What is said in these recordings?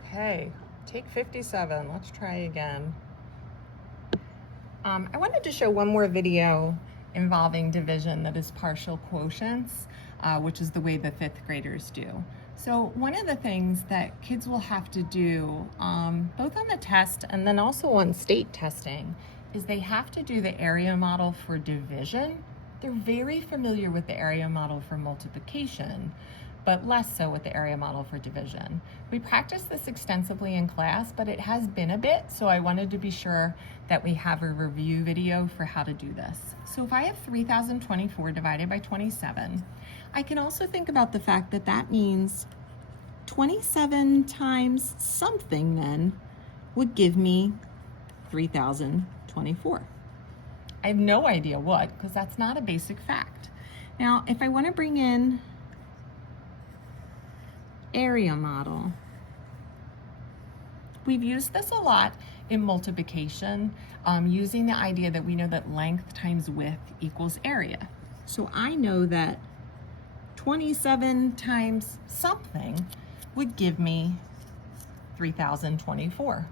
Okay, take 57. Let's try again. I wanted to show one more video involving division that is partial quotients, which is the way the fifth graders do. So one of the things that kids will have to do, both on the test and then also on state testing, is they have to do the area model for division. They're very familiar with the area model for multiplication, but less so with the area model for division. We practiced this extensively in class, but it has been a bit, so I wanted to be sure that we have a review video for how to do this. So if I have 3,024 divided by 27, I can also think about the fact that that means 27 times something then would give me 3,024. I have no idea what, because that's not a basic fact. Now, if I want to bring in area model, we've used this a lot in multiplication, using the idea that we know that length times width equals area. So I know that 27 times something would give me 3,024.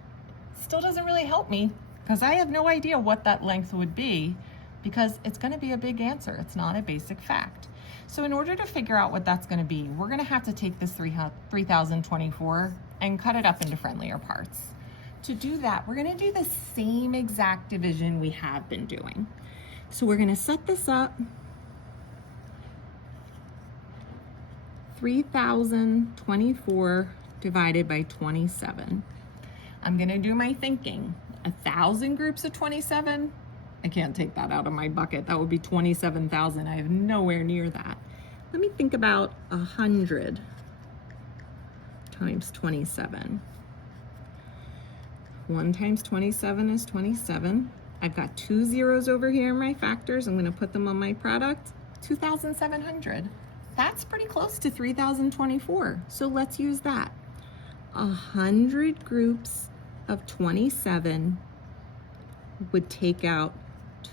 Still doesn't really help me because I have no idea what that length would be, because it's going to be a big answer. It's not a basic fact. So in order to figure out what that's going to be, we're going to have to take this 3,024 and cut it up into friendlier parts. To do that, we're going to do the same exact division we have been doing. So we're going to set this up. 3,024 divided by 27. I'm going to do my thinking. 1,000 groups of 27. I can't take that out of my bucket. That would be 27,000. I have nowhere near that. Let me think about 100 times 27. 1 times 27 is 27. I've got 2 zeros over here in my factors. I'm going to put them on my product. 2,700. That's pretty close to 3,024. So let's use that. 100 groups of 27 would take out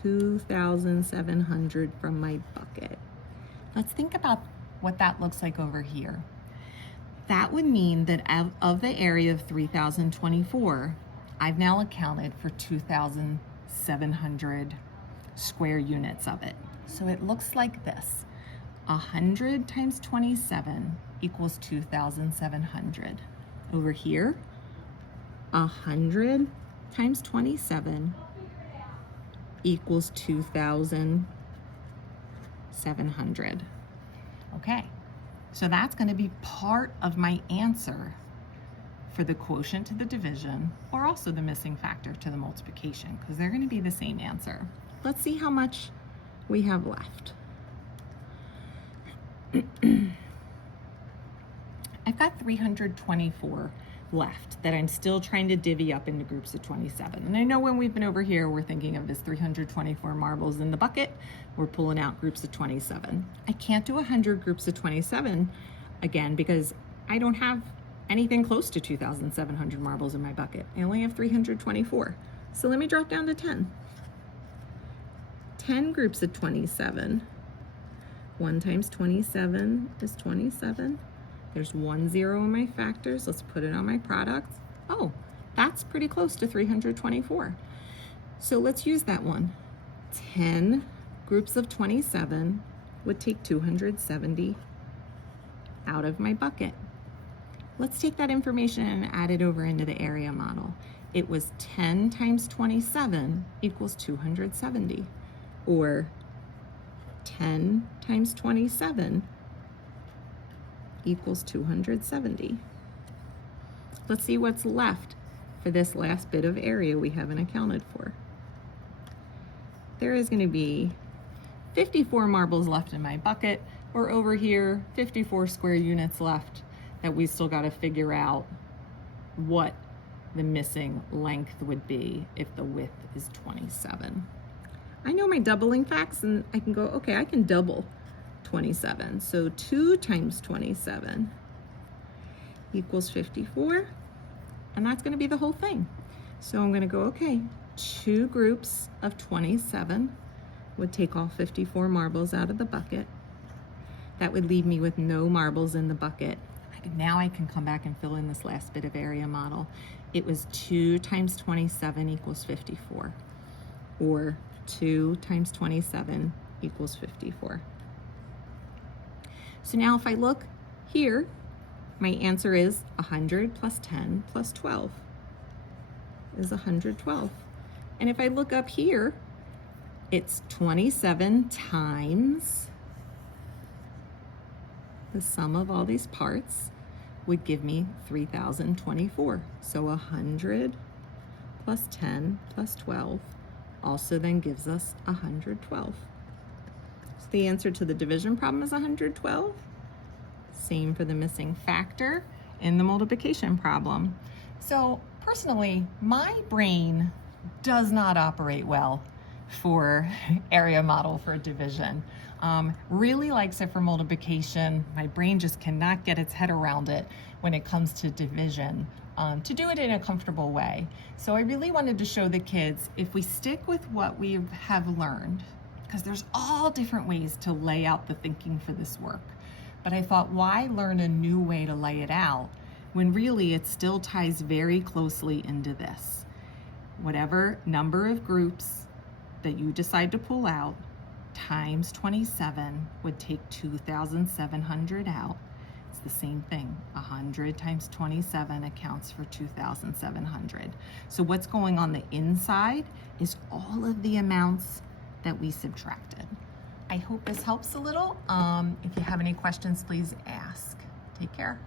2,700 from my bucket. Let's think about what that looks like over here. That would mean that out of the area of 3,024, I've now accounted for 2,700 square units of it. So it looks like this. 100 times 27 equals 2,700. Over here, 100 times 27 equals 2,700. Okay, so that's going to be part of my answer for the quotient to the division, or also the missing factor to the multiplication, because they're going to be the same answer. Let's see how much we have left. I've got 324 left that I'm still trying to divvy up into groups of 27. And I know when we've been over here, we're thinking of this 324 marbles in the bucket. We're pulling out groups of 27. I can't do 100 groups of 27 again because I don't have anything close to 2,700 marbles in my bucket. I only have 324. So let me drop down to 10. 10 groups of 27. 1 times 27 is 27. There's 1 0 in my factors. Let's put it on my product. Oh, that's pretty close to 324. So let's use that one. 10 groups of 27 would take 270 out of my bucket. Let's take that information and add it over into the area model. It was 10 times 27 equals 270, or 10 times 27 equals 270. Let's see what's left for this last bit of area we haven't accounted for. There is going to be 54 marbles left in my bucket, or over here, 54 square units left that we still got to figure out what the missing length would be if the width is 27. I know my doubling facts, and I can go, okay, I can double 27. So 2 times 27 equals 54, and that's going to be the whole thing. So I'm going to go, okay, 2 groups of 27 would take all 54 marbles out of the bucket. That would leave me with no marbles in the bucket Now I can come back and fill in this last bit of area model. It was 2 times 27 equals 54, or 2 times 27 equals 54. So now if I look here, my answer is 100 plus 10 plus 12 is 112. And if I look up here, it's 27 times the sum of all these parts would give me 3,024. So 100 plus 10 plus 12 also then gives us 112. So the answer to the division problem is 112. Same for the missing factor in the multiplication problem. So personally, my brain does not operate well for area model for division. Really likes it for multiplication. My brain just cannot get its head around it when it comes to division, to do it in a comfortable way. So I really wanted to show the kids, if we stick with what we have learned, because there's all different ways to lay out the thinking for this work. But I thought, why learn a new way to lay it out when really it still ties very closely into this? Whatever number of groups that you decide to pull out times 27 would take 2,700 out. It's the same thing. 100 times 27 accounts for 2,700. So what's going on the inside is all of the amounts that we subtracted. I hope this helps a little. If you have any questions, please ask. Take care.